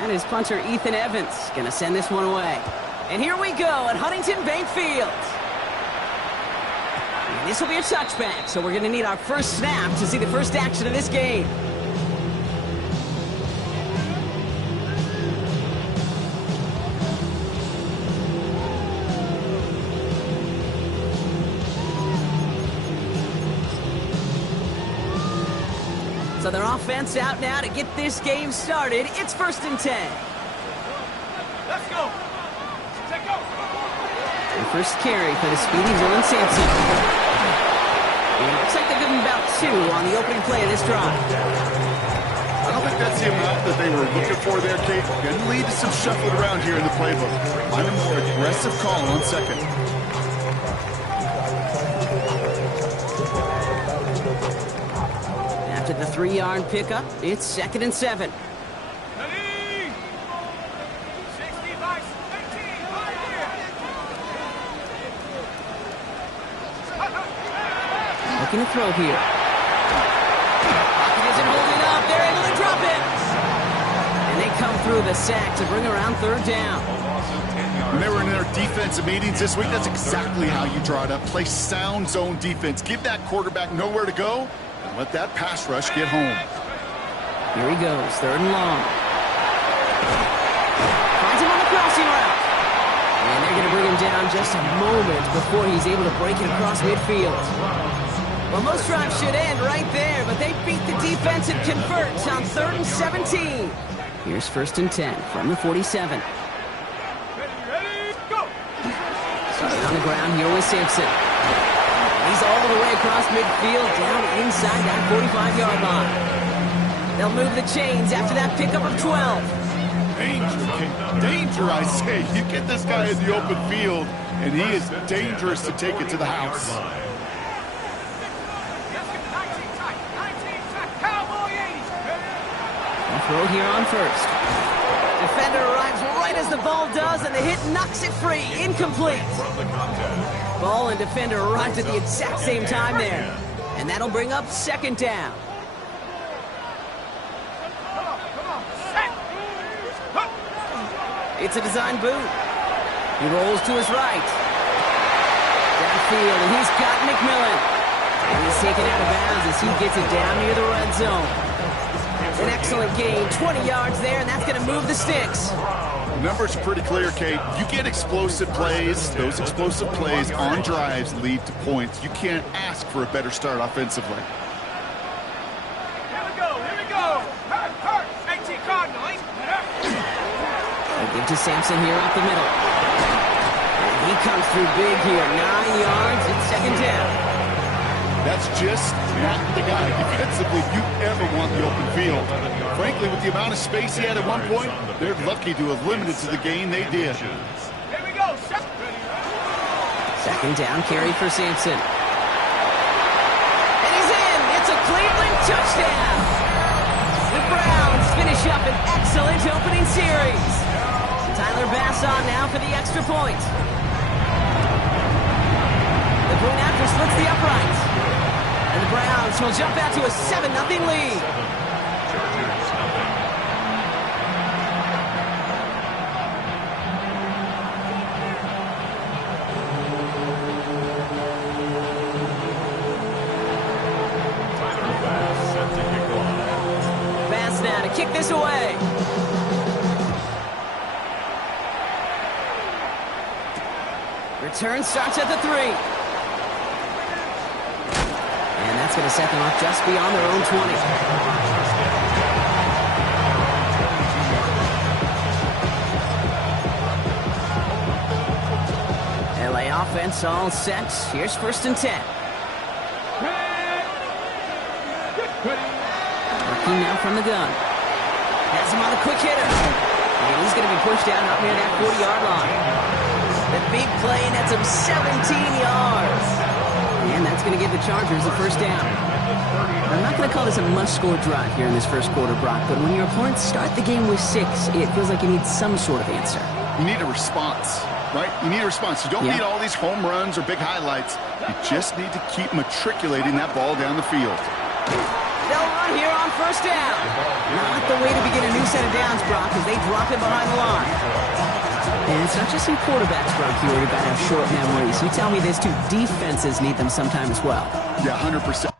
And his punter, Ethan Evans, gonna send this one away. And here we go at Huntington Bank Field. And this will be a touchback, so we're gonna need our first snap to see the first action of this game. So their offense out now to get this game started. It's 1st and 10. Let's go. Take go. And first carry for the speedy Dylan Sampson. And it looks like they give him about 2 on the opening play of this drive. I don't think that's the amount that they were looking for there, Kate. Going to lead to some shuffling around here in the playbook. Find a more aggressive call on second. After the 3-yard pickup, it's 2nd and 7. Ready? 65, 18, right here. Looking to throw here. Pocket isn't holding up. They're able to drop it. And they come through the sack to bring around 3rd down. When they were in their defensive meetings this week, that's exactly how you draw it up. Play sound zone defense. Give that quarterback nowhere to go. Let that pass rush get home. Here he goes, 3rd and long. Finds him on the crossing route. And they're going to bring him down just a moment before he's able to break it across midfield. Well, most drives should end right there, but they beat the defense and convert on 3rd and 17. Here's 1st and 10 from the 47. Ready, go. Starting on the ground here with Sampson. He's all the way across midfield, down inside that 45-yard line. They'll move the chains after that pickup of 12. Danger, Kate. Danger, I say. You get this guy in the open field, and he is dangerous to take it to the house. 19 tight, 19 tight, Cowboy 80. And throw here on first. Defender arrives right as the ball does, and the hit knocks it free. Incomplete. Ball and defender arrived at the exact same time there. And that'll bring up 2nd down. It's a design boot. He rolls to his right. Downfield, and he's got McMillan. And he's taken out of bounds as he gets it down near the red zone. An excellent gain, 20 yards there, and that's going to move the sticks. The numbers are pretty clear, Kate. You get explosive plays. Those explosive plays on drives lead to points. You can't ask for a better start offensively. Here we go, here we go. Hurt, 18 Cardinals. They give to Sampson here up the middle. And he comes through big here, 9 yards, it's 2nd down. That's just not the guy defensively you ever want the open field. Frankly, with the amount of space he had at one point, they're lucky to have limited to the gain they did. Here we go. 2nd down carry for Sampson. And he's in! It's a Cleveland touchdown! The Browns finish up an excellent opening series. Tyler Bass on now for the extra point. The point after splits the uprights. And the Browns will jump out to a 7-0 lead. Bass now to kick this away. Return starts at the 3. And that's going to set them up just beyond their own 20. LA offense all set. Here's 1st and 10. Working now from the gun. Has him on the quick hitter. And he's going to be pushed out up near that 40-yard line. The big play nets him 17 yards. And that's going to give the Chargers a 1st down. I'm not going to call this a must-score drive here in this 1st quarter, Brock, but when your opponents start the game with 6, it feels like you need some sort of answer. You need a response, right? You need a response. You don't need all these home runs or big highlights. You just need to keep matriculating that ball down the field. They'll run here on first down. Not the way to begin a new set of downs, Brock, as they drop it behind the line. And it's not just in quarterbacks, Brock, you already got to have short memories. You tell me this too, defenses need them sometime as well. Yeah, 100%.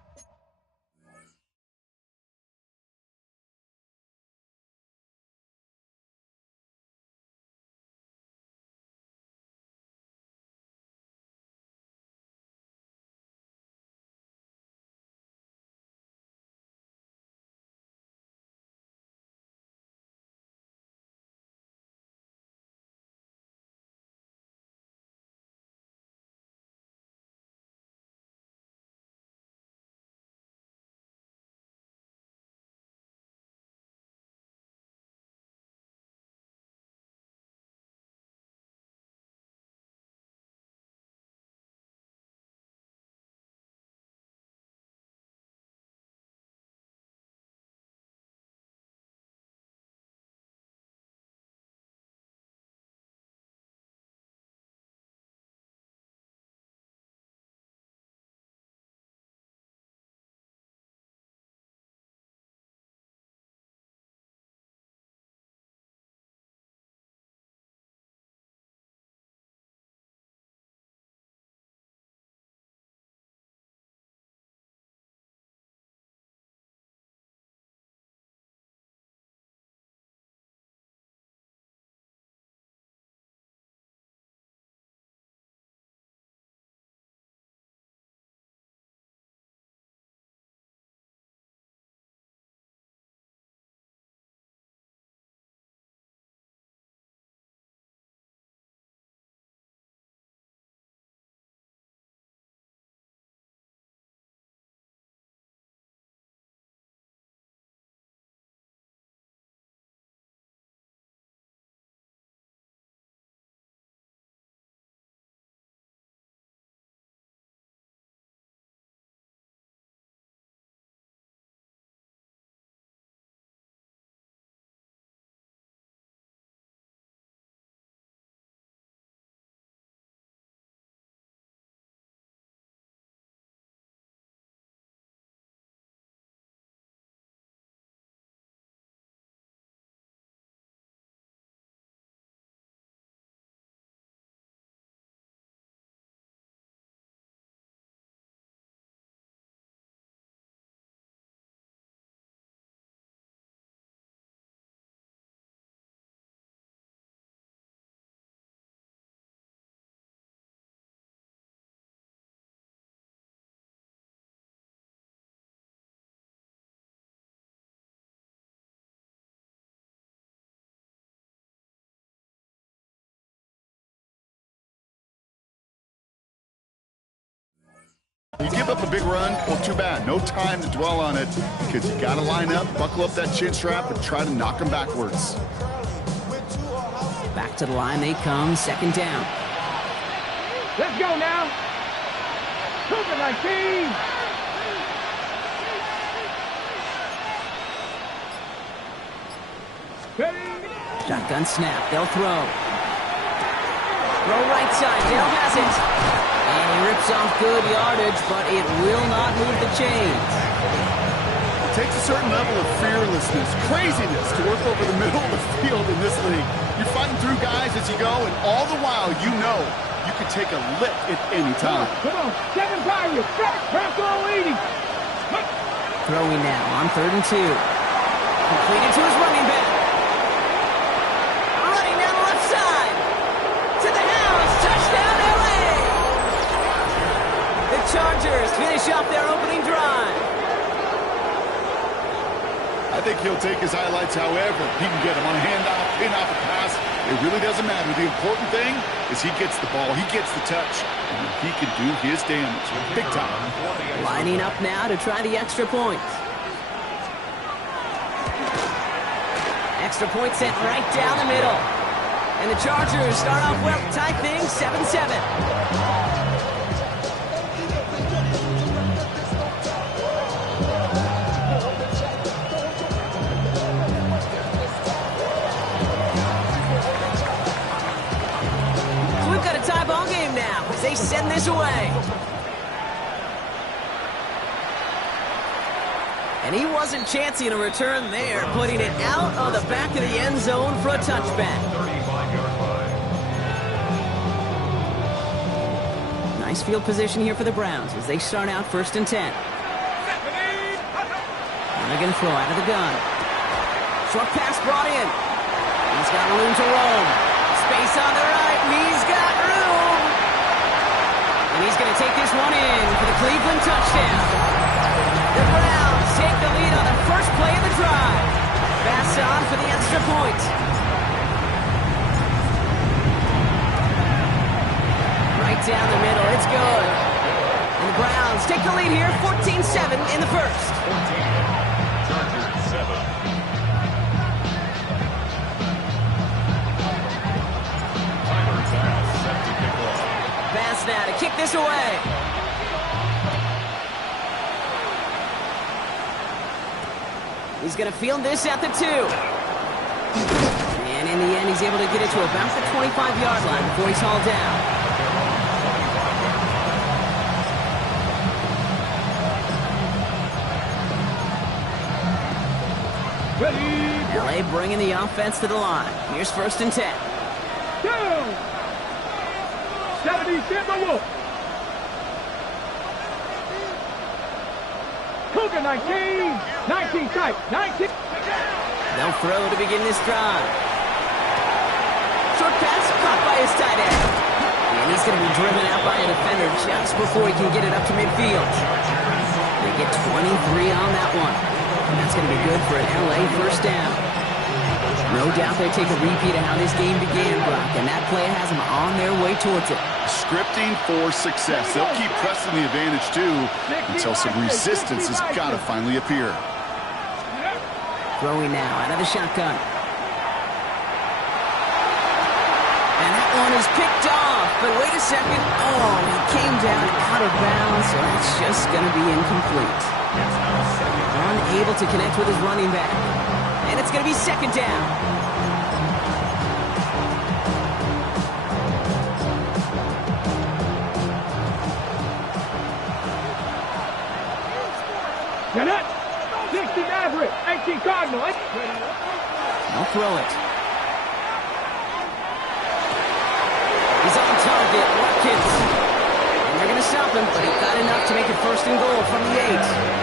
You give up a big run, well, too bad. No time to dwell on it because you got to line up, buckle up that chin strap, and try to knock them backwards. Back to the line they come, second down. Let's go now. Cougar 19. Shotgun snap, they'll throw. Throw right side, Dale has it. And he rips off good yardage, but it will not move the chains. It takes a certain level of fearlessness, craziness to work over the middle of the field in this league. You're fighting through guys as you go, and all the while you know you can take a lick at any time. Come on, 7 Pirates, 7 Bronco leading. Throwing now on 3rd and 2. Completed to his running back. Running down the left side. To the house. Touchdown, LA. The Chargers finish off their opening drive. I think he'll take his highlights however he can get them on a handoff, pin off a pass. It really doesn't matter. The important thing is he gets the ball, he gets the touch, and he can do his damage big time. Lining up now to try the extra point. Extra point sent right down the middle. And the Chargers start off well, tie things 7-7. They send this away. And he wasn't chancing a return there, putting it out of the back of the end zone for a touchback. Nice field position here for the Browns as they start out 1st and 10. And they're going to throw out of the gun. Short pass brought in. He's got room to roam. Space on the right. He's got room. And he's going to take this one in for the Cleveland touchdown. The Browns take the lead on the first play of the drive. Pass on for the extra point. Right down the middle. It's good. And the Browns take the lead here, 14-7 in the first. Pass now to kick this away. He's going to field this at the 2. And in the end, he's able to get it to about the 25-yard line before he's hauled down. LA bringing the offense to the line. Here's 1st and 10. Down. 70, Wolf. Cougar 19 tight, 19. They'll throw to begin this drive. Short pass caught by his tight end. And he's going to be driven out by a defender just before he can get it up to midfield. They get 23 on that one. And that's going to be good for an LA first down. No doubt they take a repeat of how this game began, Brock, and that play has them on their way towards it. Scripting for success. They'll keep pressing the advantage, too, until some resistance has got to finally appear. Throwing now out of the shotgun. And that one is picked off, but wait a second. Oh, he came down out of bounds, so that's just going to be incomplete. Unable to connect with his running back. And it's going to be 2nd down. Janet, 60 Maverick, 18 Cardinal. They'll throw it. He's on target, Watkins. And they're going to stop him, but he got enough to make it 1st and goal from the 8.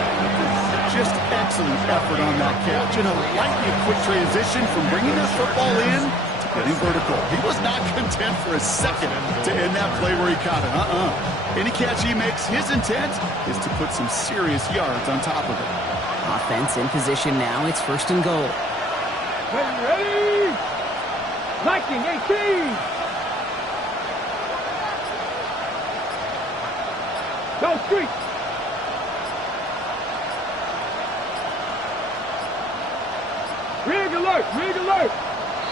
Just excellent effort on that catch. And a lightning quick transition from bringing that football in to getting vertical. He was not content for a second to end that play where he caught it. Any catch he makes, his intent is to put some serious yards on top of it. Offense in position now. It's 1st and goal. Ready? Lightning 18. Go street. Rig alert!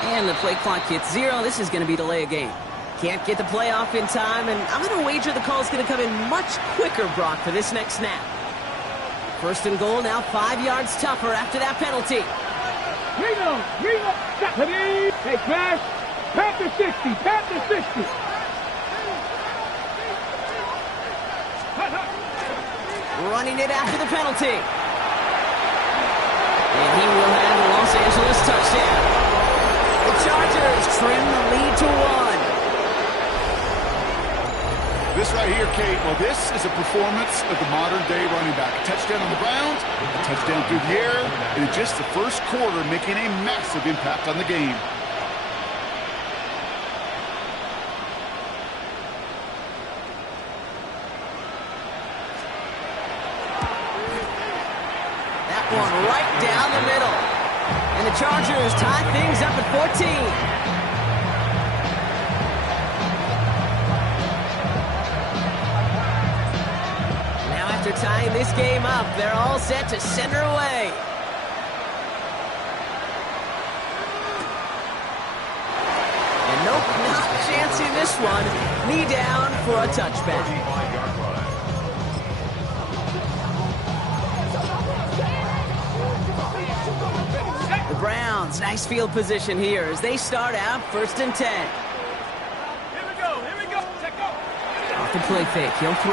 And the play clock hits 0. This is going to be delay a game. Can't get the play off in time, and I'm going to wager the call is going to come in much quicker, Brock, for this next snap. 1st and goal, now 5 yards tougher after that penalty. Reno! Hey, smash! Panther 60! Running it after the penalty. And he will have the Los Angeles touchdown. The Chargers trim the lead to 1. This right here, Kate, well, this is a performance of the modern-day running back. A touchdown on the Browns, a touchdown through the air, and in just the first quarter, making a massive impact on the game. One right down the middle. And the Chargers tie things up at 14. Now after tying this game up, they're all set to center away. And nope, not chancing this one. Knee down for a touchback. Browns, nice field position here as they start out 1st and 10. Here we go. Take off. Off the play fake, he'll throw.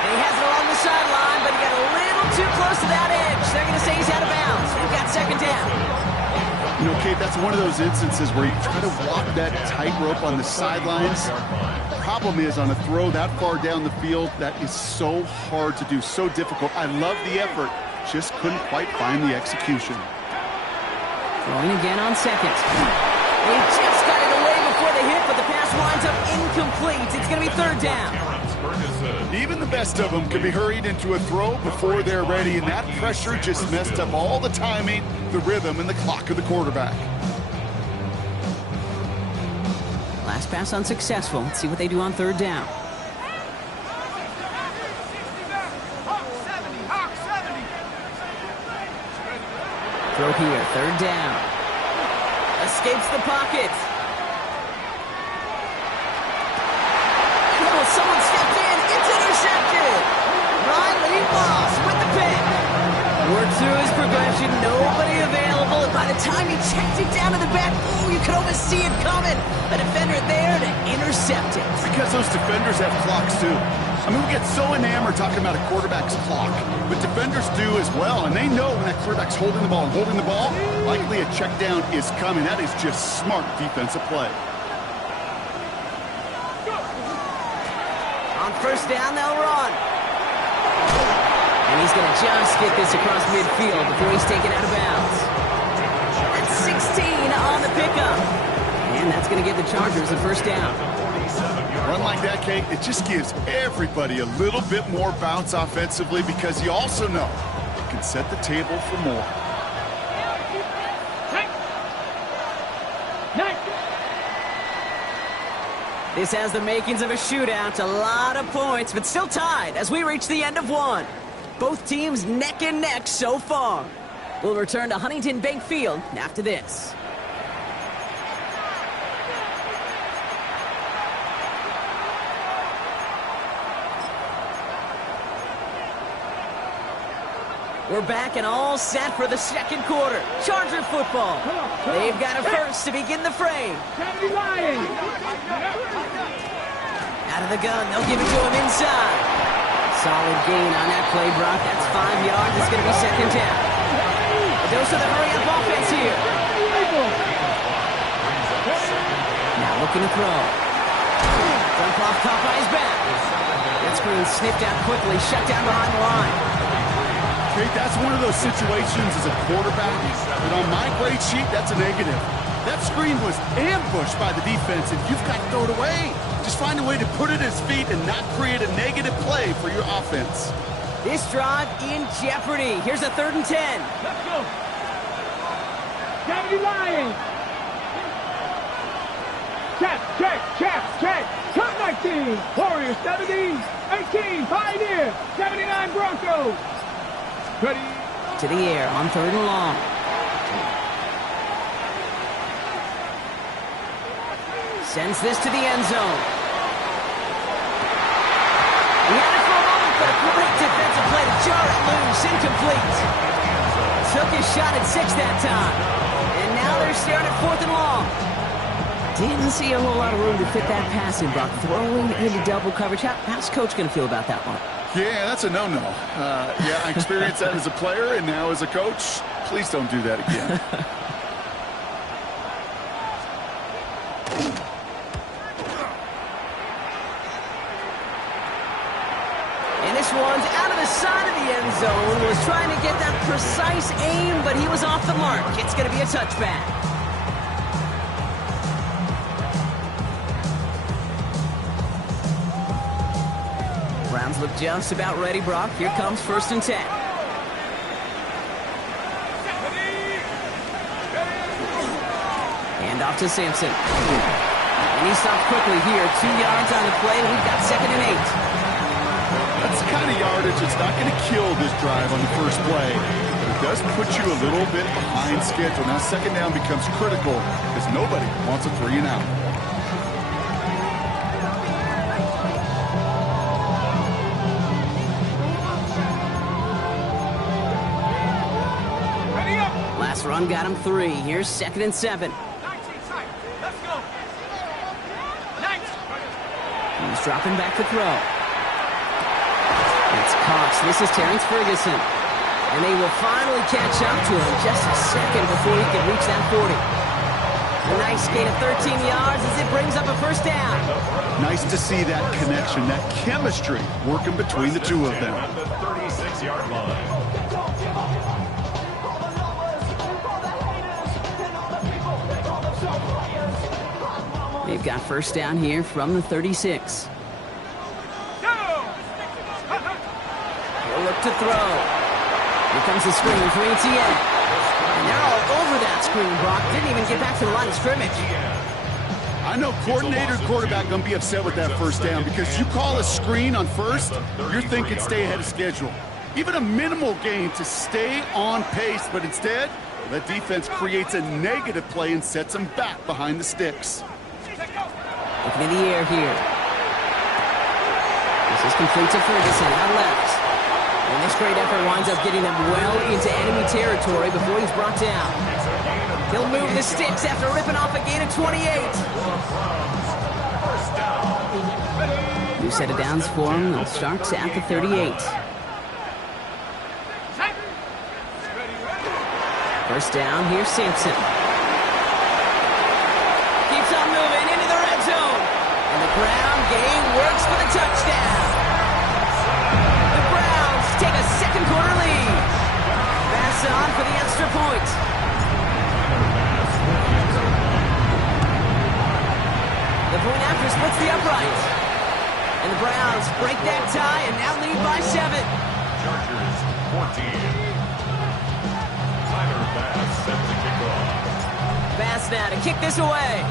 And he has it along the sideline, but he got a too close to that edge. They're going to say he's out of bounds. We've got second down. You know, Kate, that's one of those instances where you try to walk that tightrope on the sidelines. The problem is, on a throw that far down the field, that is so hard to do, so difficult. I love the effort, just couldn't quite find the execution. Throwing again on second. He just got it away before the hit, but the pass winds up incomplete. It's going to be third down. Even the best of them can be hurried into a throw before they're ready, and that pressure just messed up all the timing, the rhythm, and the clock of the quarterback. Last pass unsuccessful. Let's see what they do on third down. Throw here, third down. Escapes the pocket. Oh, someone stepped in. It's intercepted. Riley Moss with the pick. Worked through his progression. Nobody available. And by the time he checked it down to the back, oh, you could almost see it coming. A defender there to intercept it. Because those defenders have clocks, too. I mean, we get so enamored talking about a quarterback's clock, but defenders do as well, and they know when that quarterback's holding the ball and holding the ball, likely a check down is coming. That is just smart defensive play. On first down, they'll run. And he's going to just get this across midfield before he's taken out of bounds. That's 16 on the pickup. And that's going to give the Chargers a first down. Run like that, Kate, it just gives everybody a little bit more bounce offensively because you also know it can set the table for more. This has the makings of a shootout, a lot of points, but still tied as we reach the end of one. Both teams neck and neck so far. We'll return to Huntington Bank Field after this. We're back and all set for the second quarter. Charger football. They've got a first to begin the fray. Out of the gun, they'll give it to him inside. Solid gain on that play, Brock. That's 5 yards. It's going to be second down. A dose of the hurry-up offense here. Now looking to throw. Dump off top by his back. That screen snipped out quickly, shut down behind the line. That's one of those situations as a quarterback that on my grade sheet, that's a negative. That screen was ambushed by the defense, and you've got to throw it away. Just find a way to put it at his feet and not create a negative play for your offense. This drive in jeopardy. Here's a 3rd and 10. Let's go. Deputy Lions. Check. Cut 19. Warriors 70. 18. Pioneer. 79 Broncos. Ready. To the air on 3rd and long. Sends this to the end zone. He had it for a moment, but a great defensive play to jar it loose. Incomplete. Took his shot at 6 that time. And now they're staring at 4th and long. Didn't see a whole lot of room to fit that pass in, Brock. Throwing into double coverage. How's Coach going to feel about that one? Yeah, that's a no-no. Yeah, I experienced that as a player and now as a coach. Please don't do that again. And this one's out of the side of the end zone. Was trying to get that precise aim, but he was off the mark. It's going to be a touchback. Browns look just about ready, Brock. Here comes 1st and 10. Hand off to Sampson. And he stopped quickly here. 2 yards on the play. We've got 2nd and 8. That's the kind of yardage that's not going to kill this drive on the first play. But it does put you a little bit behind schedule. Now 2nd down becomes critical because nobody wants a 3 and out. Last run got him 3. Here's 2nd and 7. 19 sight. Let's go. 19. He's dropping back to throw. It's Cox. This is Terrence Ferguson. And they will finally catch up to him just a second before he can reach that 40. A nice gain of 13 yards as it brings up a first down. Nice to see that connection, that chemistry working between the two of them. At the 36-yard line. They've got first down here from the 36. He'll look to throw. Here comes the screen for Etienne. And they're all over that screen, Brock. Didn't even get back to the line of scrimmage. I know coordinator and quarterback going to be upset with that first down because you call a screen on first, you're thinking stay ahead of schedule. Even a minimal gain to stay on pace, but instead, that defense creates a negative play and sets them back behind the sticks. Looking in the air here. This is complete to Ferguson out left. And this great effort winds up getting them well into enemy territory before he's brought down. He'll move the sticks after ripping off a gain of 28. New set of downs for him. They'll start at the 38. First down, here's Sampson. Keeps on moving into the red zone. And the ground game works for the touchdown. The Browns take a second quarter lead. Pass on for the extra point. The point after splits the upright. And the Browns break that tie and now lead by 7. Chargers 14. Tyler Bass set the kickoff. Bass now to kick this away.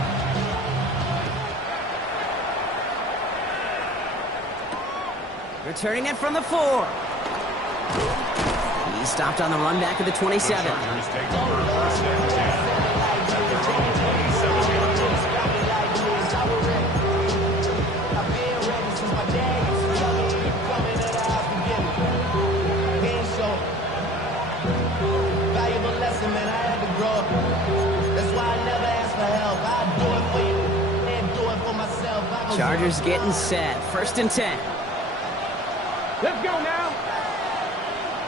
Returning it from the 4. He's stopped on the run back of the 27. Chargers take over first and 10 at their own 27-yard line. Chargers getting set. First and 10. Let's go now.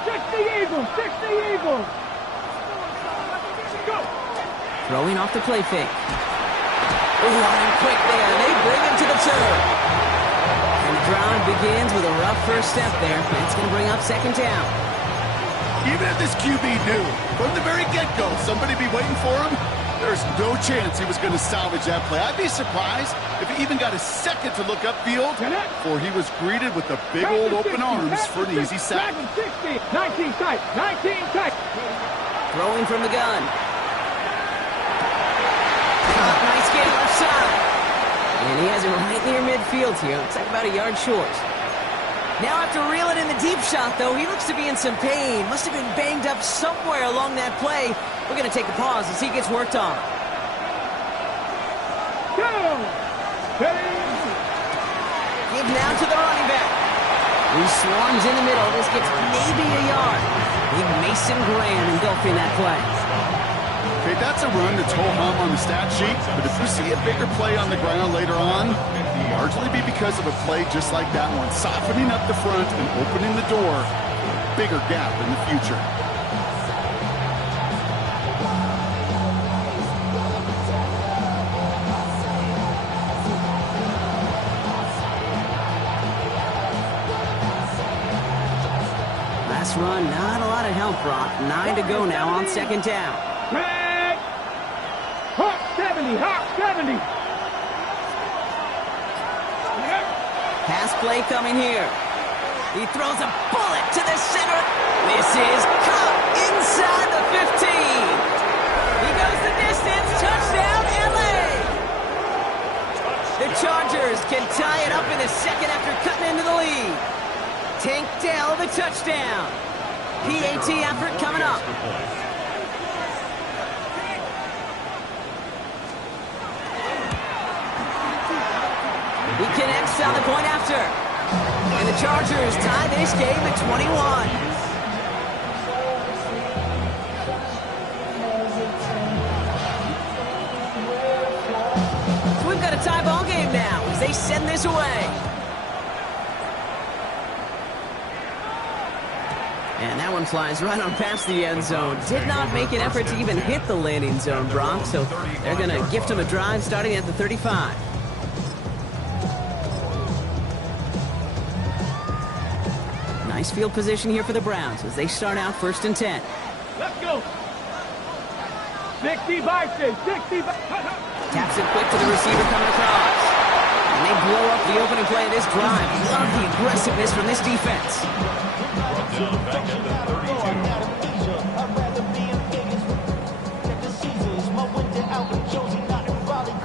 60 Eagles, 60 Eagles. Go. Throwing off the play fake. Ooh, and quick there. They bring him to the turf. And the drive begins with a rough first step there. That's going to bring up second down. Even if this QB knew from the very get-go somebody be waiting for him, there's no chance he was going to salvage that play. I'd be surprised if he even got a second to look upfield before he was greeted with the big old open arms for an easy sack. 60, 19 tight, 19 tight. Throwing from the gun. Nice gain left side. And he has it right near midfield here. Looks like about a yard short. Now after reeling in the deep shot, though, he looks to be in some pain. Must have been banged up somewhere along that play. We're going to take a pause as he gets worked on. Give now to the running back. He swarms in the middle. This gets maybe a yard. Big Mason Graham engulfing that play. Okay, that's a run that's ho-hum on the stat sheet, but if you see a bigger play on the ground later on, it'll largely be because of a play just like that one, softening up the front and opening the door for a bigger gap in the future. Last run, not a lot of help, Brock. 9 to go now on second down. Hawk 70, Hawk 70. Pass play coming here. He throws a bullet to the center. This is caught inside the 15. He goes the distance. Touchdown, LA. The Chargers can tie it up in a second after cutting into the lead. Tank Dell the touchdown. PAT effort coming up. He connects on the point after. And the Chargers tie this game at 21. So we've got a tie ball game now as they send this away. And that one flies right on past the end zone. Did not make an effort to even hit the landing zone, Brock. So they're going to gift him a drive starting at the 35. Nice field position here for the Browns as they start out 1st and 10. Let's go. 60 bison, 60 Taps it quick to the receiver coming across. And they blow up the opening play of this drive. Love the aggressiveness from this defense. Back at the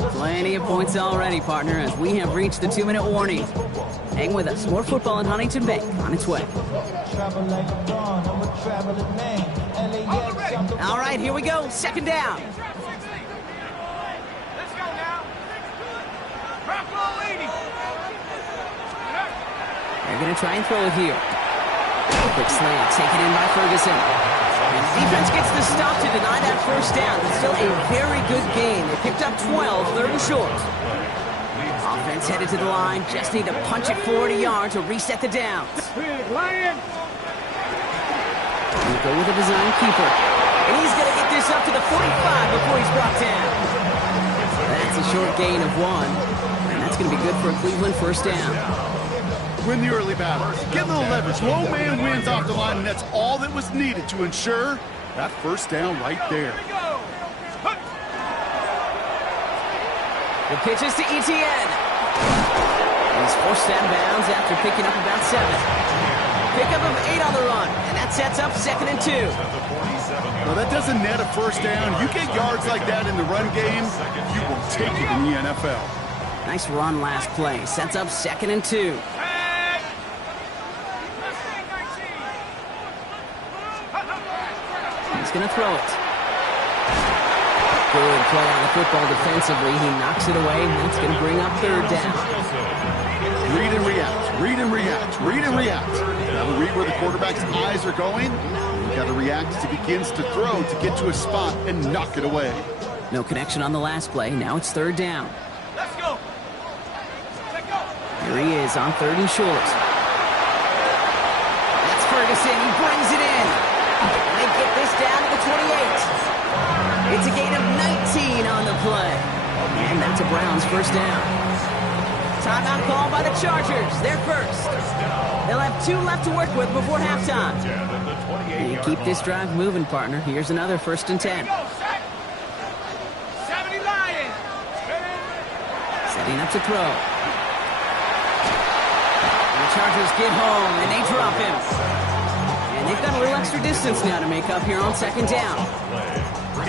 32. Plenty of points already, partner, as we have reached the 2-minute warning. Hang with us. More football in Huntington Bank on its way. All right, here we go. 2nd down. Let's go now. Rock 80. They're going to try and throw it here. Quick slant, taken in by Ferguson. And defense gets the stop to deny that 1st down. It's still a very good game. They picked up 12, 3rd and short. Offense headed to the line. Just need to punch it 40 yards to reset the downs. Big Lion. We go with a design keeper. And he's going to get this up to the 45 before he's brought down. That's a short gain of 1. And that's going to be good for a Cleveland 1st down. Win the early battle. Get a little leverage. Low man wins off the line, and that's all that was needed to ensure that 1st down right there. The pitch is to Etienne. He's forced out of bounds after picking up about 7. Pickup of 8 on the run, and that sets up 2nd and 2. Well, that doesn't net a 1st down. You get yards like that in the run game, you will take it in the NFL. Nice run last play. Sets up 2nd and 2. He's going to throw it. Good play on the football defensively. He knocks it away, and that's going to bring up 3rd down. Read and react, read and react, read and react. You gotta read where the quarterback's eyes are going. You gotta react as he begins to throw to get to a spot and knock it away. No connection on the last play. Now it's 3rd down. Let's go. Let's go. Here he is on 3rd and short. That's Ferguson. He brings it in. And they get this down to the 28. It's a gain of 19 on the play. And that's a Browns 1st down. Timeout call by the Chargers. They're first. They'll have 2 left to work with before halftime. And you keep this drive moving, partner. Here's another 1st and 10. 70 Lions. Setting up to throw. The Chargers get home, and they drop him. And they've got a little extra distance now to make up here on 2nd down.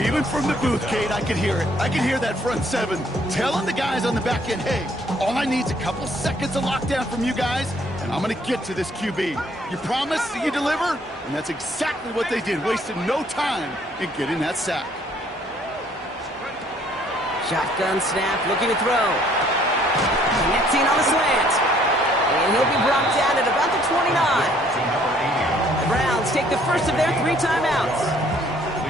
Even from the booth, Kate, I can hear it. I can hear that front 7 telling the guys on the back end, hey, all I need is a couple seconds of lockdown from you guys, and I'm going to get to this QB. You promise that you deliver? And that's exactly what they did, wasted no time in getting that sack. Shotgun snap, looking to throw. Connecting on the slant. And he'll be brought down at about the 29. The Browns take the first of their 3 timeouts.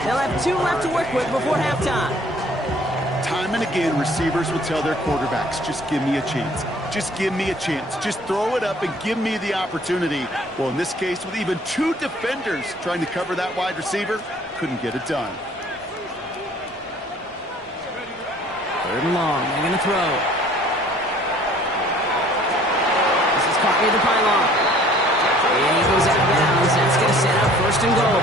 They'll have 2 left to work with before halftime. Time and again, receivers will tell their quarterbacks, just give me a chance. Just give me a chance. Just throw it up and give me the opportunity. Well, in this case, with even 2 defenders trying to cover that wide receiver, couldn't get it done. 3rd and long. They're going to throw. This is caught near the pylon. And he goes out of bounds. That's going to set up 1st and goal.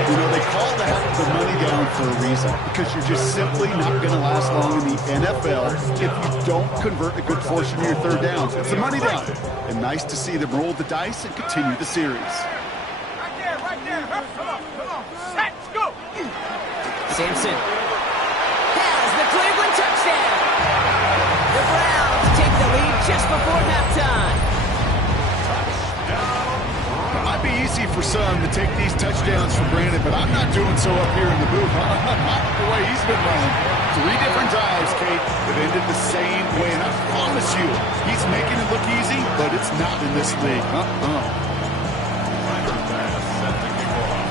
You know, they call that the money down for a reason, because you're just simply not going to last long in the NFL if you don't convert a good portion of your 3rd downs. It's the money down. And nice to see them roll the dice and continue the series. Right there, right there. Come on, come on. Let's go. Sampson has the Cleveland touchdown. The Browns take the lead just before halftime. It might be easy for some to take these touchdowns for granted, but I'm not doing so up here in the booth. Not the way he's been running. 3 different drives, Kate, that ended the same way. And I promise you, he's making it look easy, but it's not in this league.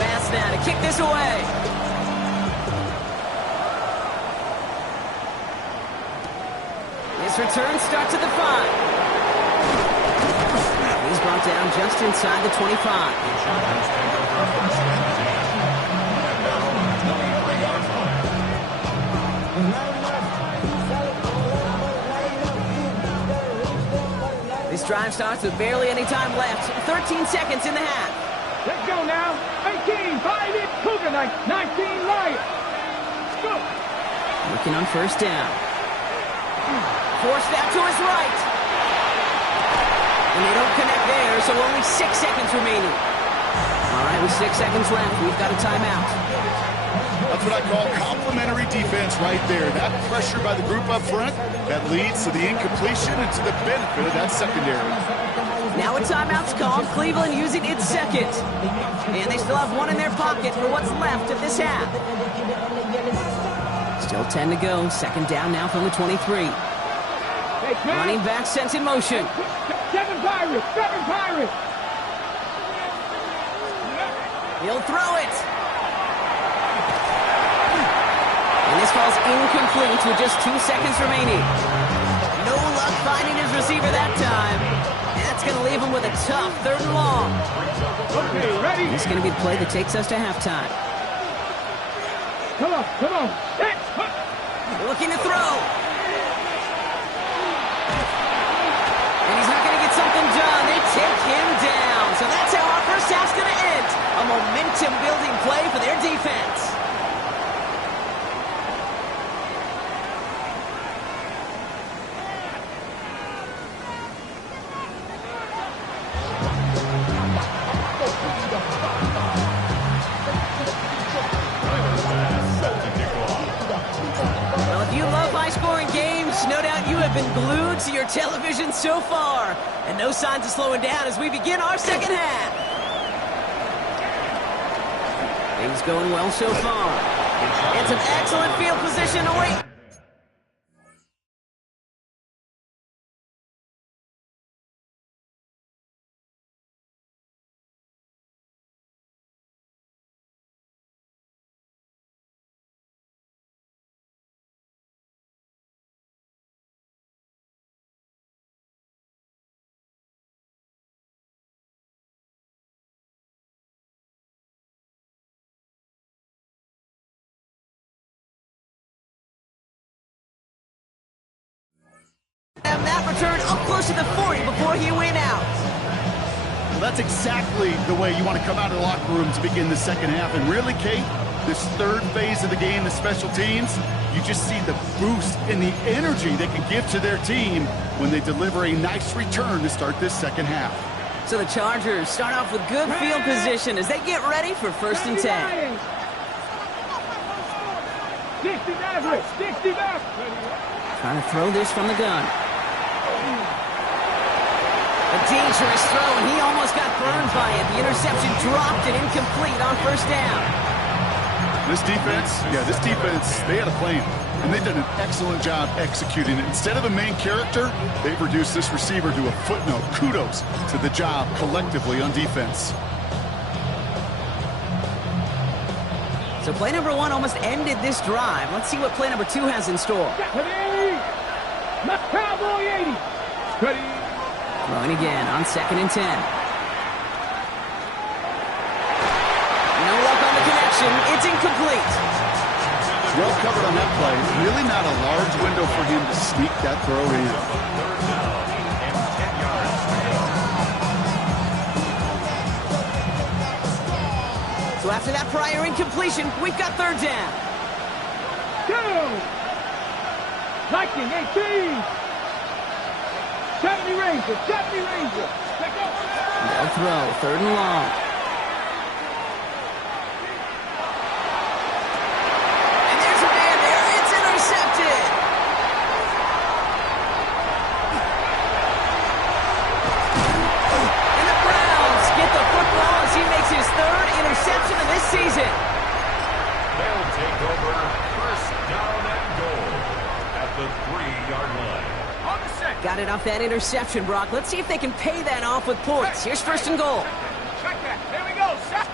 Pass now to kick this away. His return starts at the 5. He's brought brought down just inside the 25. Chargers take over first and 10. At their own 23-yard line. This drive starts with barely any time left. 13 seconds in the half. Let's go now. 18, find it. Cougar Knight, 19, Lions. Go. Looking on first down. Forced out to his right. And they don't connect there, so only 6 seconds remaining. All right, with 6 seconds left, we've got a timeout. That's what I call complimentary defense right there. That pressure by the group up front, that leads to the incompletion and to the benefit of that secondary. Now a timeout's called. Cleveland using its second. And they still have one in their pocket for what's left of this half. Still 10 to go. Second down now from the 23. Running back sent in motion. Seven Pirates, seven Pirates. He'll throw it. And this falls incomplete with just 2 seconds remaining. No luck finding his receiver that time. And that's going to leave him with a tough 3rd and long. Okay, ready? This is going to be the play that takes us to halftime. Come on, come on. Looking to throw. And he's not going to get something done. They take him down. So that's how our first half's going to end. A momentum-building play for their defense. Well, if you love high-scoring games, no doubt you have been glued to your television so far. And no signs of slowing down as we begin our second half. Things going well so far. And some excellent field position away. And that return up close to the 40 before he went out. Well, that's exactly the way you want to come out of the locker room to begin the second half. And really, Kate, this third phase of the game, the special teams, you just see the boost and the energy they can give to their team when they deliver a nice return to start this second half. So the Chargers start off with good field position as they get ready for 1st and 10. 60 Maverick, 60 Maverick. Trying to throw this from the gun. A dangerous throw, and he almost got burned by it. The interception dropped and incomplete on first down. This defense, they had a plan, and they've done an excellent job executing it. Instead of a main character, they've reduced this receiver to a footnote. Kudos to the job collectively on defense. So play number 1 almost ended this drive. Let's see what play number 2 has in store. Cowboy 80. Ready. Throwing again on 2nd and 10. No luck on the connection. It's incomplete. Well covered on that play. Really not a large window for him to sneak that throw in. So after that prior incompletion, we've got 3rd down. Go. Lightning 18. 70 Ranger, 70 Ranger. Let's go. No throw, 3rd and long. And there's a man there. It's intercepted. And the Browns get the football as he makes his 3rd interception of this season. They'll take over 1st down and goal at the 3-yard line. On the set. Got it off that interception, Brock. Let's see if they can pay that off with points. Here's 1st and goal. Check that. Here we go. Set.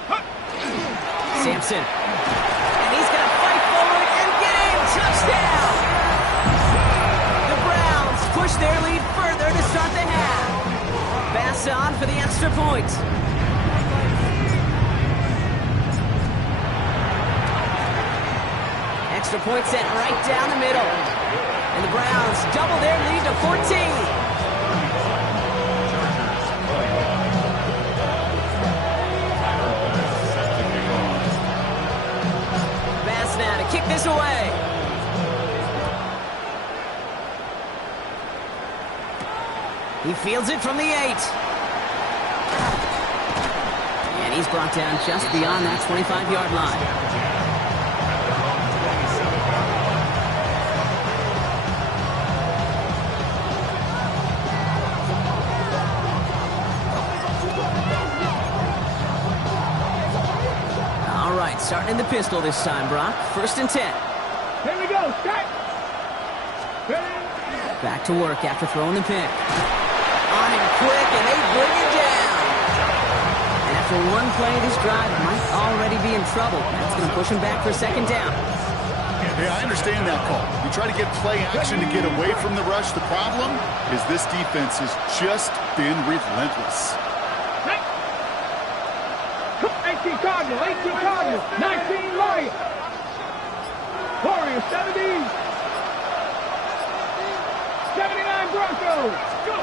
Sampson. And he's going to fight forward and get in. Touchdown! The Browns push their lead further to start the half. Basson down for the extra point. Extra point sent right down the middle. And the Browns double their lead to 14. Now to kick this away. He fields it from the 8. And he's brought down just beyond that 25-yard line. Starting in the pistol this time, Brock. 1st and 10. Here we go. Start. Back to work after throwing the pick. On him quick, and they bring it down. And after one play, this drive might already be in trouble. That's going to push him back for 2nd down. Yeah, I understand that call. You try to get play action to get away from the rush. The problem is this defense has just been relentless. 18 Cardinal, 19 Lions. Warriors 70. 79 Broncos. Go.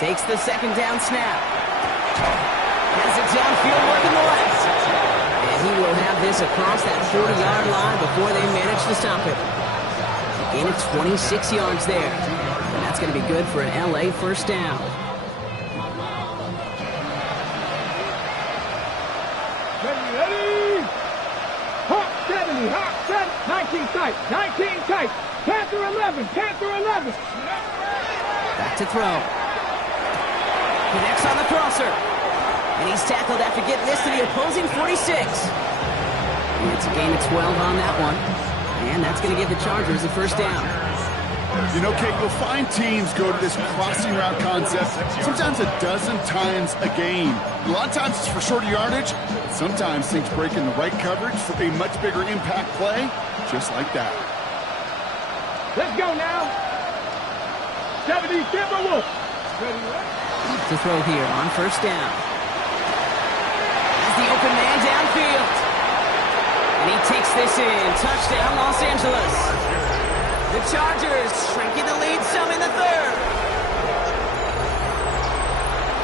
Takes the 2nd down snap. Has it downfield working the left. And he will have this across that 40-yard line before they manage to stop it. A gain of 26 yards there. And that's going to be good for an LA 1st down. Ready? Hawk 70, Hawk 7, 19 tight, 19 tight. Panther 11, Panther 11. Back to throw. Connects on the crosser. And he's tackled after getting this to the opposing 46. And it's a gain of 12 on that one. And that's going to give the Chargers a 1st down. You know, Kate, you'll find teams go to this crossing route concept sometimes a dozen times a game. A lot of times it's for shorter yardage. Sometimes things break in the right coverage for a much bigger impact play, just like that. Let's go now. 70 Timberwolves. To throw here on 1st down. Has the open man downfield. And he takes this in. Touchdown, Los Angeles. The Chargers shrinking the lead some in the 3rd.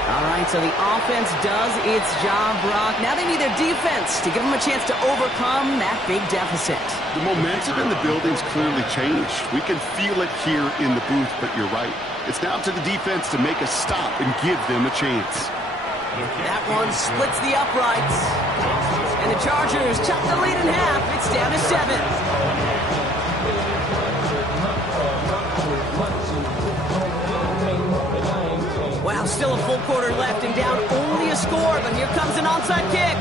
All right, so the offense does its job, Brock. Now they need their defense to give them a chance to overcome that big deficit. The momentum in the building's clearly changed. We can feel it here in the booth, but you're right. It's now to the defense to make a stop and give them a chance. That one splits the uprights. And the Chargers chop the lead in half. It's down to 7. Wow, still a full quarter left and down only a score, but here comes an onside kick.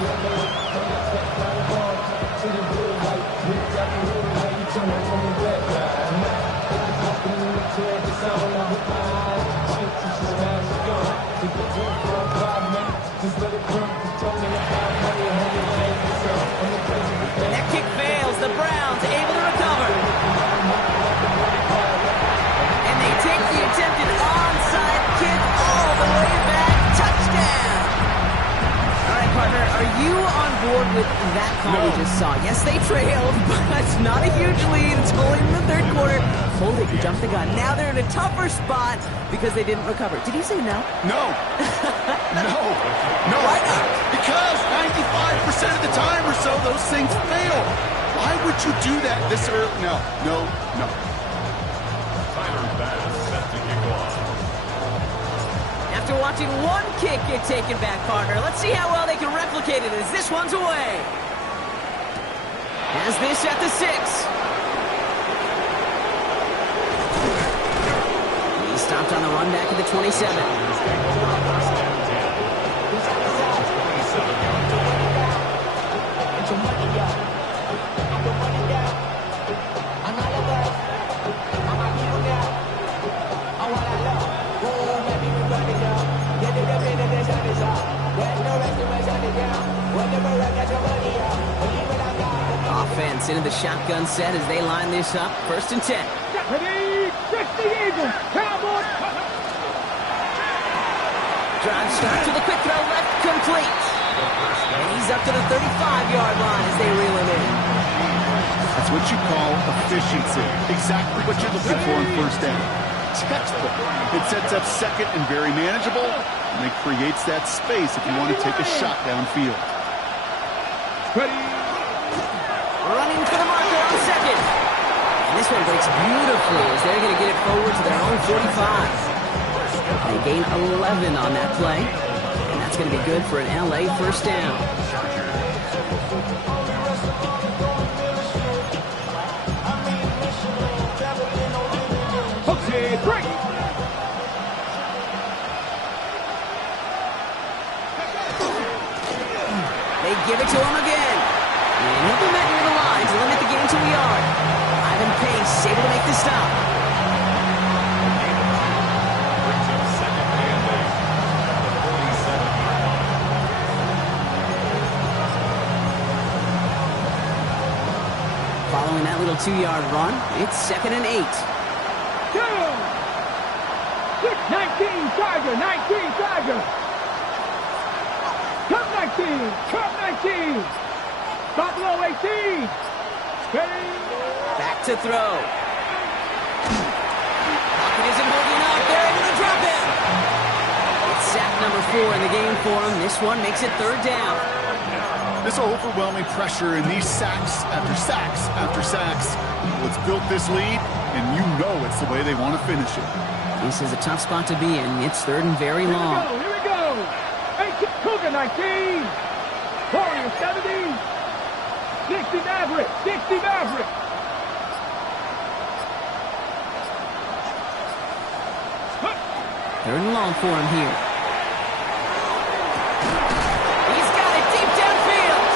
That kick fails. The Browns able to recover. And they take the attempted onside kick all the way back. Touchdown! All right, partner, are you on board with that call we just saw? Yes, they trailed, but it's not a huge lead. It's only in the 3rd quarter. Holding, jumped the gun. Now they're in a tougher spot because they didn't recover. Did you say no? No. No. Why not? Because 95% of the time or so, those things fail. Why would you do that this early? No. Tyler Bass set to kick off. After watching one kick get taken back, partner, let's see how well they can replicate it as this one's away. Has this at the 6. He stopped on the run back at the 27. Offense into the shotgun set as they line this up. 1st and 10. Ready, 60 Eagles, Cowboys. Drive starts with a quick throw left, complete. And he's up to the 35-yard line as they reel him in. That's what you call efficiency. Exactly what you're looking for on first down. Textbook. It sets up second and very manageable, and it creates that space if you want to take a shot downfield. Ready. Running for the marker on second. And this one breaks beautifully as they're going to get it forward to their own 45. They gain 11 on that play, and that's going to be good for an LA first down. Okay, break. They give it to him again. And he'll be met near the line to limit the gain to a yard. Ivan Pace able to make the stop. Following that little 2-yard run, it's 2nd and 8. Down. 19 Tiger, 19 Tiger. Cup 19, Cup 19. Buffalo 18. Ready. Back to throw. Pocket isn't holding up. They're able to drop him. It's sack number 4 in the game for him. This one makes it 3rd down. This overwhelming pressure and these sacks after sacks after sacks, what's built this lead, and you know it's the way they want to finish it. This is a tough spot to be in. It's 3rd and very long. Here we go. 18 Cougar 19. Warrior 70. 60 Maverick, 60 Maverick. Third and long for him here. He's got it deep downfield.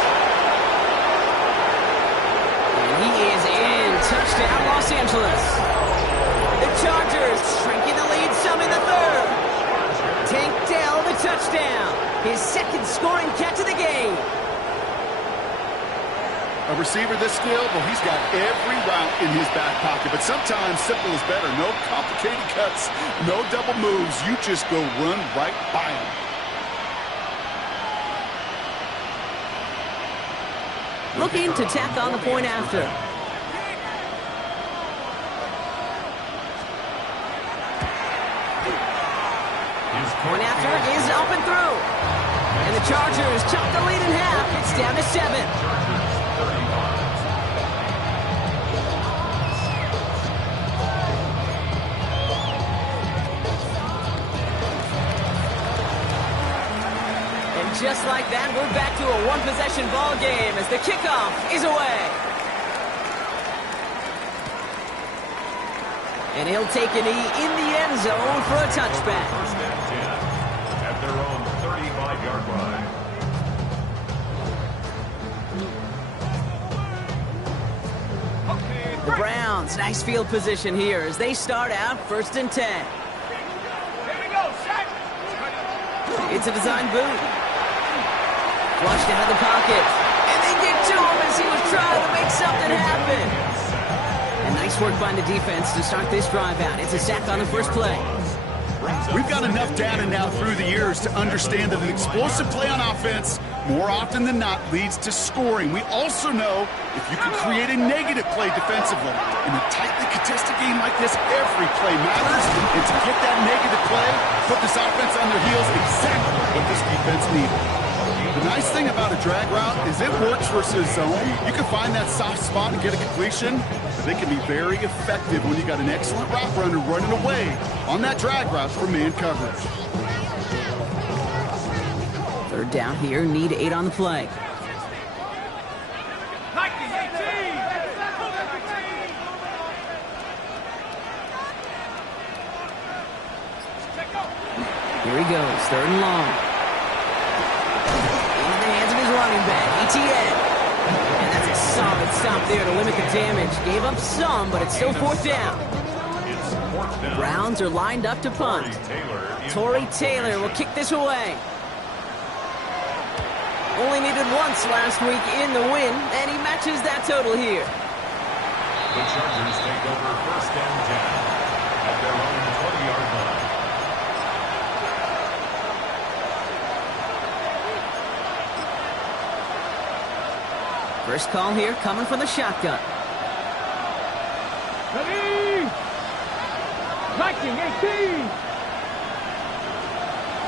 And he is in. Touchdown, Los Angeles. The Chargers shrinking the lead some in the 3rd. Tank Dell the touchdown. His 2nd scoring catch of the game. A receiver this skilled, well, he's got every route in his back pocket. But sometimes simple is better. No complicated cuts, no double moves. You just go run right by him. Looking to tack on the point after. Point after is up and through. And the Chargers chop the lead in half. It's down to 7. And just like that, we're back to a one-possession ball game as the kickoff is away. And he'll take a knee in the end zone for a touchback. First and 10 at their own 35-yard line. The Browns, nice field position here as they start out 1st and 10. Here we go, set. It's a design boot. Flushed out of the pocket. And they get to him as he was trying to make something happen. And nice work by the defense to start this drive out. It's a sack on the first play. We've got enough data now through the years to understand that an explosive play on offense more often than not leads to scoring. We also know if you can create a negative play defensively. In a tightly contested game like this, every play matters. And to get that negative play, put this offense on their heels, exactly what this defense needed. The nice thing about a drag route is it works versus zone. You can find that soft spot and get a completion, but they can be very effective when you got an excellent route runner running away on that drag route from man coverage. 3rd down here, need 8 on the play. Here he goes, 3rd and long. Into the hands of his running back, ETN. And that's a solid stop there to limit the damage. Gave up some, but it's still 4th down. The Browns are lined up to punt. Torrey Taylor will kick this away. Only needed once last week in the win, and he matches that total here. The Chargers take over 1st and 10 at their own 20-yard line. First call here coming from the shotgun. Ready? Viking 18.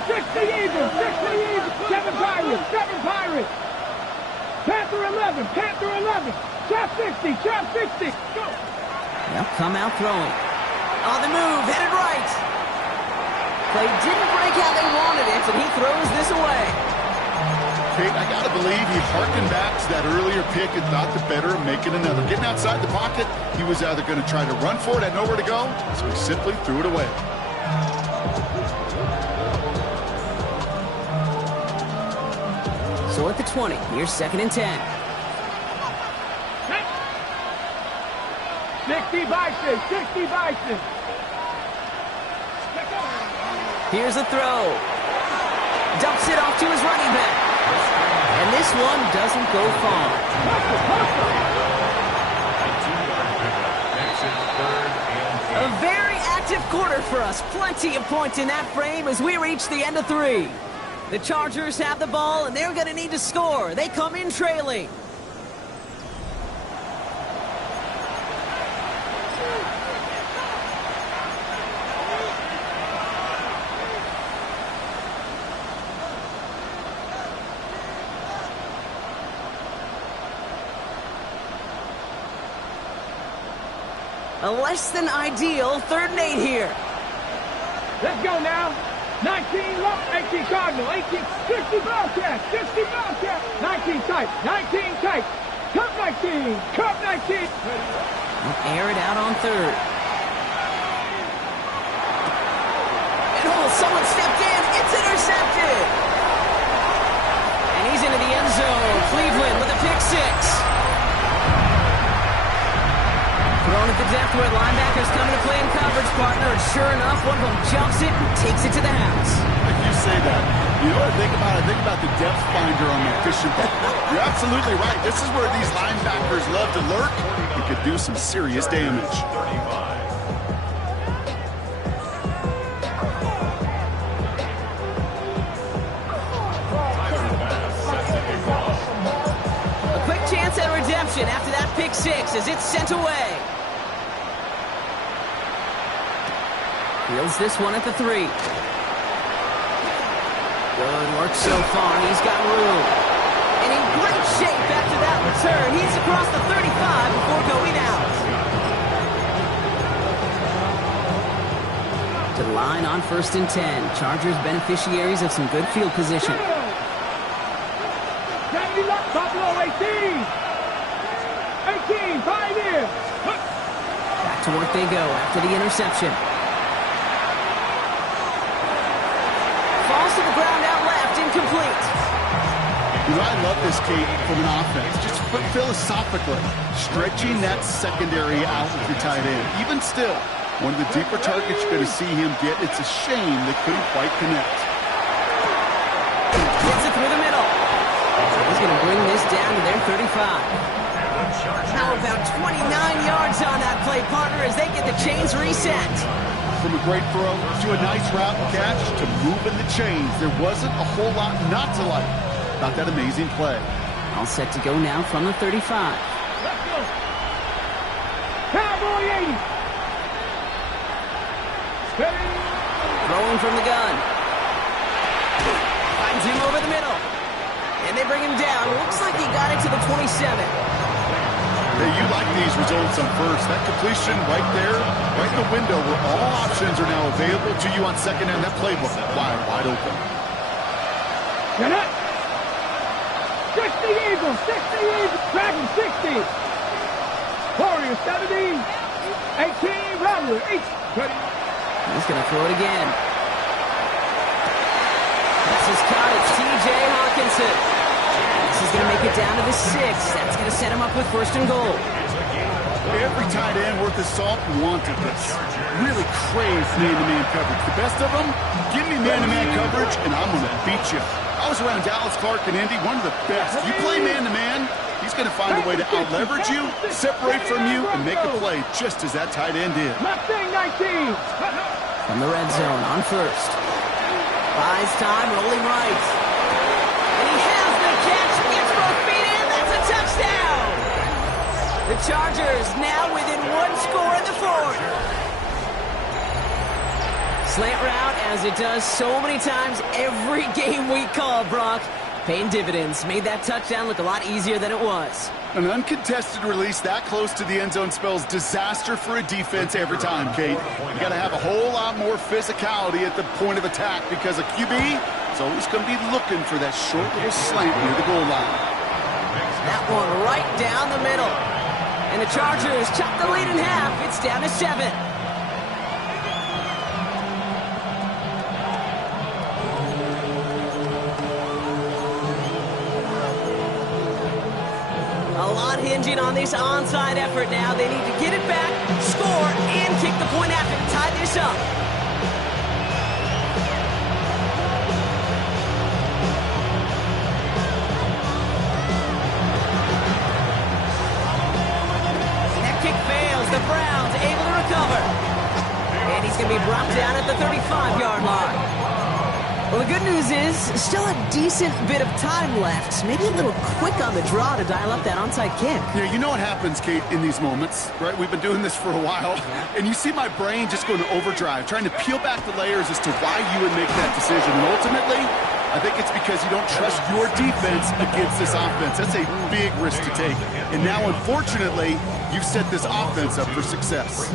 60 Eagles, 60 Eagles. 7 Pirates, 7 Pirates. Panther 11, Panther 11. Chop 60, chop 60. Go. They'll come out throwing. On the move, headed right. Play didn't break how they wanted it, and he throws this away. Kate, I got to believe he harkened back to that earlier pick and thought the better of making another. Getting outside the pocket, he was either going to try to run for it, had nowhere to go, so he simply threw it away. So at the 20, here's 2nd and 10. 60 Bison, 60 Bison. Here's a throw. Dumps it off to his running back. And this one doesn't go far. A very active quarter for us. Plenty of points in that frame as we reach the end of 3. The Chargers have the ball, and they're going to need to score. They come in trailing. A less than ideal 3rd and 8 here. Let's go now. 19 low, 18 Cardinal, 18, 60 Bobcat, 60 Bobcat, 19 tight, 19 tight, Cup 19, Cup 19. We'll air it out on 3rd. And someone stepped in, it's intercepted. And he's into the end zone. Cleveland with a pick 6. Thrown at the depth where linebackers coming to play in coverage, partner, and sure enough, one of them jumps it and takes it to the house. If you say that, you know what I think about? I think about the depth finder on my fishing boat. You're absolutely right. This is where these linebackers love to lurk and could do some serious damage. A quick chance at redemption after that pick 6 as it's sent away. Fields this one at the 3. Good work so far. He's got room. And in great shape after that return. He's across the 35 before going out. To the line on 1st and 10. Chargers beneficiaries of some good field position. Buffalo 18. 18, 5 in. Back to work they go after the interception. Falls to the ground out left, incomplete. You know, I love this, Kate, from an offense. Just philosophically, stretching that secondary out with your tight end. Even still, one of the deeper targets you're going to see him get. It's a shame they couldn't quite connect. Hits it through the middle. He's going to bring this down to their 35. Now about 29 yards on that play, partner, as they get the chains reset. From a great throw to a nice route catch to moving the chains. There wasn't a whole lot not to like about that amazing play. All set to go now from the 35. Let's go. Cowboy 80. Steady. Throwing from the gun. Finds him over the middle. And they bring him down. Looks like he got it to the 27. Hey, you like these results on 1st. That completion right there, right in the window where all options are now available to you on 2nd and that playbook wide open. Get it. 60 Eagles, 60 Eagles. Dragon 60. Warrior 70. 18, Rattler 8. He's going to throw it again. This is caught. It's T.J. Hawkinson. This is going to make it down to the 6. That's going to set him up with 1st and goal. Every tight end worth his salt wanted this. Really craved man-to-man coverage. The best of them, give me man-to-man coverage, and I'm going to beat you. I was around Dallas Clark and Indy, one of the best. You play man-to-man, he's going to find a way to out-leverage you, separate from you, and make a play just as that tight end did. Mustang 19. From the red zone on 1st. Buys time, rolling right. And he has the catch. Gets both feet in. That's a touchdown. The Chargers now within one score in the fourth. Slant route, as it does so many times every game we call, Brock. Paying dividends. Made that touchdown look a lot easier than it was. An uncontested release that close to the end zone spells disaster for a defense every time, Kate. You got to have a whole lot more physicality at the point of attack because a QB is always going to be looking for that short little slant near the goal line. That one right down the middle. And the Chargers chop the lead in half. It's down to 7. A lot hinging on this onside effort now. They need to get it back, score, and kick the point after to tie this up. That kick fails. The Browns able to recover. And he's going to be brought down at the 35-yard line. Well, the good news is, still a decent bit of time left. Maybe a little quick on the draw to dial up that onside kick. Yeah, you know what happens, Kate, in these moments, right? We've been doing this for a while, and you see my brain just going to overdrive, trying to peel back the layers as to why you would make that decision. And ultimately, I think it's because you don't trust your defense against this offense. That's a big risk to take. And now, unfortunately, you've set this offense up for success.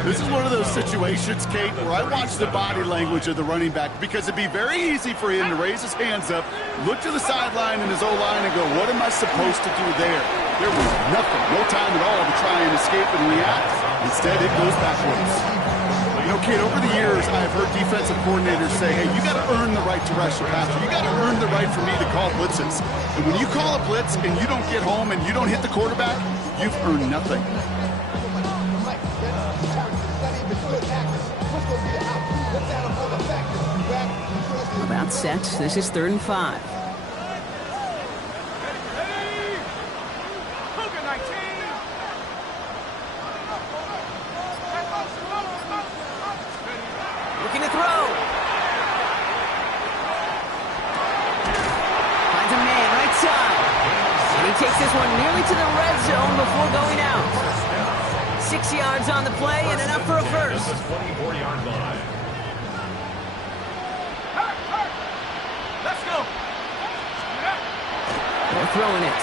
This is one of those situations, Kate, where I watch the body language of the running back because it'd be very easy for him to raise his hands up, look to the sideline in his O-line and go, what am I supposed to do there? There was nothing, no time at all to try and escape and react. Instead, it goes backwards. You know, Kate, over the years, I've heard defensive coordinators say, hey, you got to earn the right to rush your passer. You got to earn the right for me to call blitzes. And when you call a blitz and you don't get home and you don't hit the quarterback, you've earned nothing. About set. This is 3rd and 5. Looking to throw. Finds a man right side. And he takes this one nearly to the red zone before going out. 6 yards on the play and enough for a first. 24-yard line. Let's go. They're throwing it.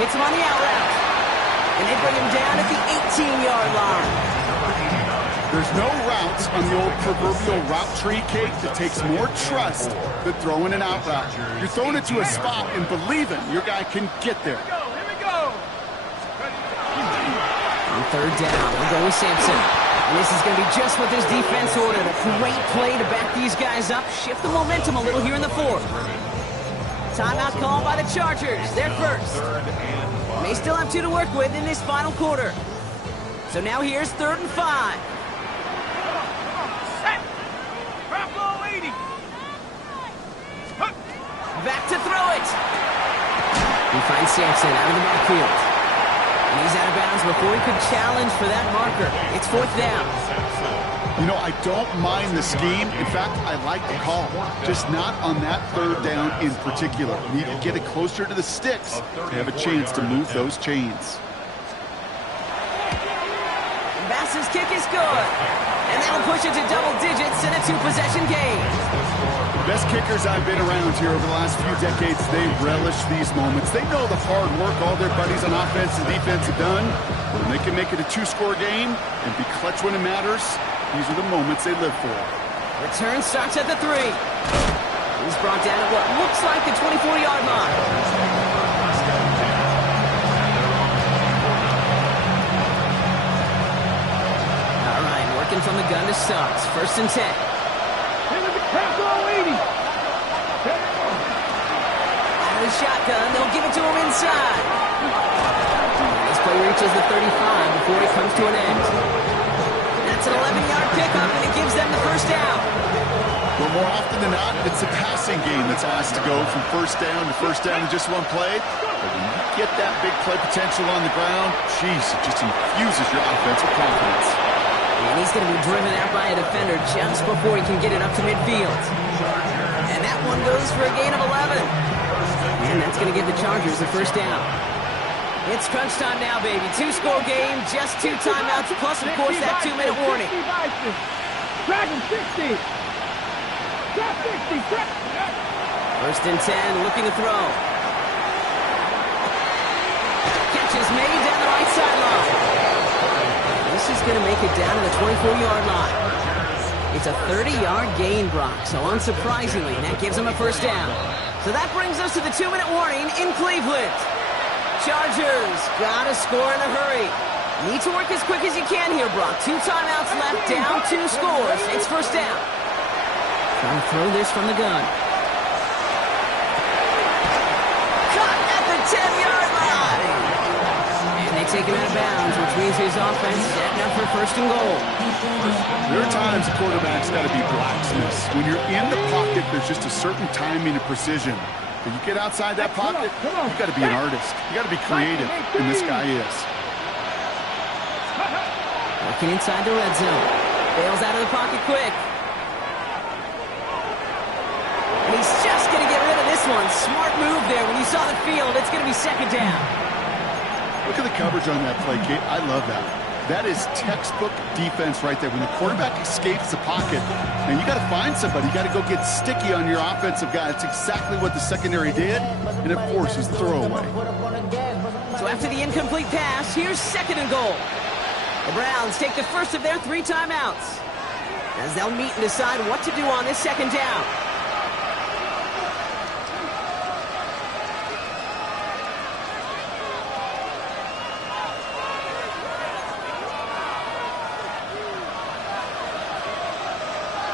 Hits him on the out route. And they bring him down at the 18-yard line. There's no routes on the old proverbial route tree, Kate, that takes more trust than throwing an out route. You're throwing it to a spot and believing your guy can get there. Here we go. On 3rd down, we'll go with Sampson. And this is going to be just what this defense ordered. A great play to back these guys up, shift the momentum a little here in the 4th. Timeout call by the Chargers. They're first. They still have 2 to work with in this final quarter. So now here's 3rd and 5. Back to throw it. He finds Sampson out of the backfield. And he's out of bounds before he could challenge for that marker. It's 4th down. You know, I don't mind the scheme. In fact, I like the call. Just not on that 3rd down in particular. You need to get it closer to the sticks to have a chance to move those chains. Bass's kick is good. And that'll push it to double digits in a 2-possession game. The best kickers I've been around here over the last few decades, they relish these moments. They know the hard work all their buddies on offense and defense have done. When they can make it a 2-score game and be clutch when it matters, these are the moments they live for. Return starts at the 3. He's brought down at what looks like the 24-yard line. All right, working from the gun to Suggs. 1st and 10. Out of the shotgun, they'll give it to him inside. This play reaches the 35 before it comes to an end. That's an 11-yard pickup, and it gives them the 1st down. Well, more often than not, it's a passing game that's asked to go from 1st down to 1st down in just one play. But when you get that big play potential on the ground, geez, it just infuses your offensive confidence. And he's going to be driven out by a defender just before he can get it up to midfield. And that one goes for a gain of 11. And that's going to give the Chargers the 1st down. It's crunch time now, baby. 2-score game, just 2 timeouts, plus, of course, that 2-minute warning. Drag him 60. Drop 60. First and 10, looking to throw. Catch is made down the right sideline. This is going to make it down to the 24-yard line. It's a 30-yard gain, Brock, so unsurprisingly, that gives them a first down. So that brings us to the 2-minute warning in Cleveland. Chargers gotta score in a hurry. Need to work as quick as you can here, Brock. 2 timeouts left, down 2 scores. It's first down. Trying to throw this from the gun. Caught at the 10-yard line. And they take him out of bounds, which means his offense setting up for first and goal. There are times the quarterback's got to be blacksmiths. When you're in the pocket, there's just a certain timing and precision. When you get outside that pocket, you got to be an artist. You got to be creative, and this guy is. Working inside the red zone. Bails out of the pocket quick. And he's just going to get rid of this one. Smart move there. When you saw the field, it's going to be second down. Look at the coverage on that play, Kate. I love that. That is textbook defense right there. When the quarterback escapes the pocket, and you got to find somebody. You got to go get sticky on your offensive guy. It's exactly what the secondary did, and it forces the throwaway. So after the incomplete pass, here's second and goal. The Browns take the first of their 3 timeouts, as they'll meet and decide what to do on this second down.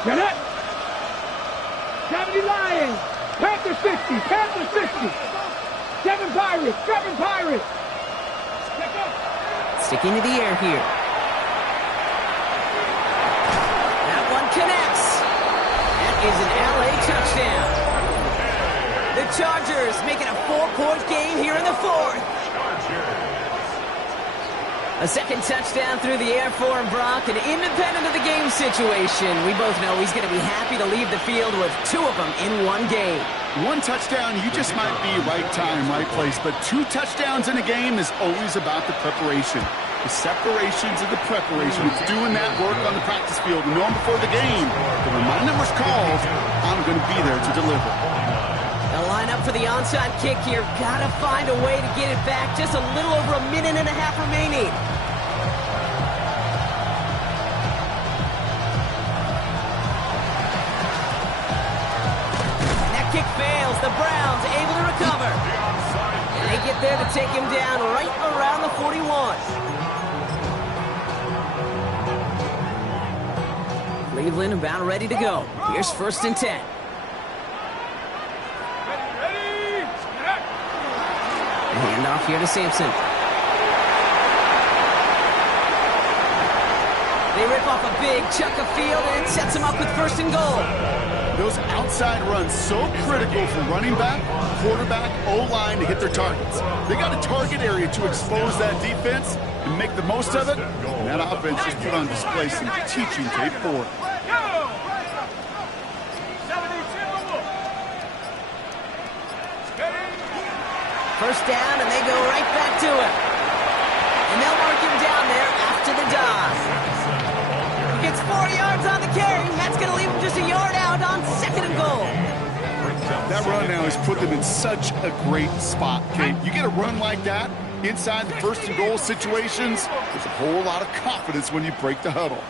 Get it! 70 Lions! Panther 60! Panther 60! 7 Pirates! 7 Pirates! Sticking to the air here. That one connects. That is an LA touchdown. The Chargers making a 4-point game here in the 4th. A second touchdown through the air for him, Brock, and independent of the game situation, we both know he's going to be happy to leave the field with 2 of them in 1 game. 1 touchdown, you just might be right time, right place, but 2 touchdowns in a game is always about the preparation. The separations and the preparation. It's doing that work on the practice field, knowing before the game that when my number's called, I'm going to be there to deliver. They'll line up for the onside kick here. Gotta find a way to get it back. Just a little over a minute and a half remaining. And that kick fails. The Browns able to recover. And they get there to take him down right around the 41. Cleveland about ready to go. Here's first and 10. Hand off here to Sampson. They rip off a big chunk of field, and it sets them up with first and goal. Those outside runs so critical for running back, quarterback, O-line to hit their targets. They got a target area to expose that defense and make the most of it, and that offense just put on display some teaching tape for it. First down, and they go right back to it. And they'll mark him down there after the dive. He gets 4 yards on the carry. That's going to leave him just a yard out on second and goal. That run now has put them in such a great spot, Kate. You get a run like that inside the first and goal situations, there's a whole lot of confidence when you break the huddle.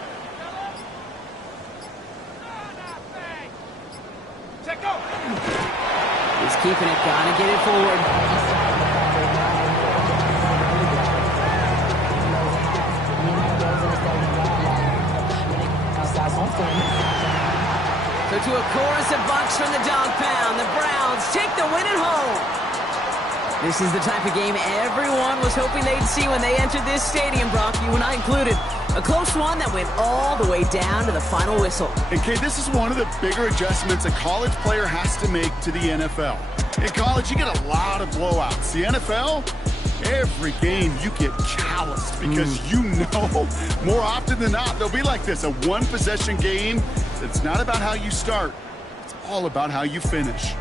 He's keeping it, gotta get it forward. So to a chorus of bucks from the dog pound, the Browns take the win at home. This is the type of game everyone was hoping they'd see when they entered this stadium, Brock, you and I included. A close one that went all the way down to the final whistle. And, Kate, this is one of the bigger adjustments a college player has to make to the NFL. In college, you get a lot of blowouts. The NFL, every game you get calloused because you know more often than not they'll be like this, a one-possession game. It's not about how you start. It's all about how you finish.